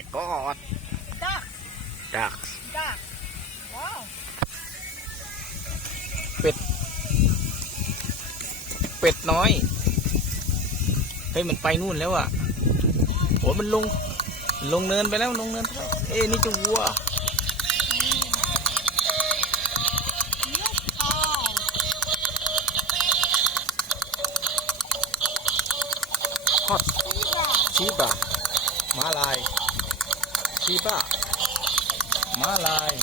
my god Duck. duck Duck. Wow. เป็ดน้อย เฮ้ยมันไปนู่นแล้วอะโอ้มันลง ลงเนินไปแล้วลงเนินไปแล้วเอ้ยนี่เจะวัว Look cow. ฮอต Zebra. ชีบะม้าลาย ชีบะม้าลาย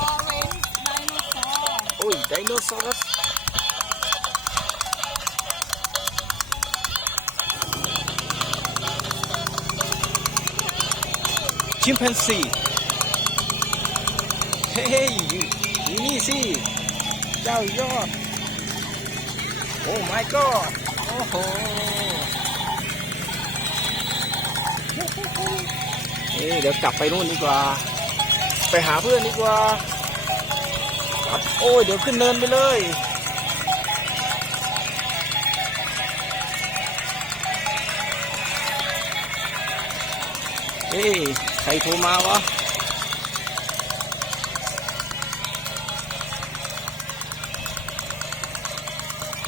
Orange dinosaur. โอ้ยไดโนเสาร์ชิมแปนซีเฮ้ยอยู่อยู่นี่สิเจ้ายอด โอ้ my god โอ้โห เอ้ยเดี๋ยวกลับไปนู่นดีกว่า ไปหาเพื่อนดีกว่าครับโอ้ยเดี๋ยวขึ้นเนินไปเลยเฮ้ยใครโทรมาวะ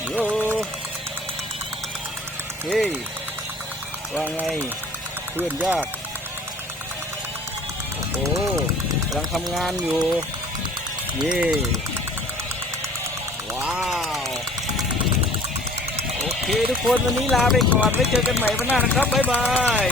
โยเฮ้ยว่าไงเพื่อนยาก กำลังทำงานอยู่ เย่ว้าว โอเคทุกคนวันนี้ลาไปก่อนไว้เจอกันใหม่วันหน้านะครับ บ๊ายบาย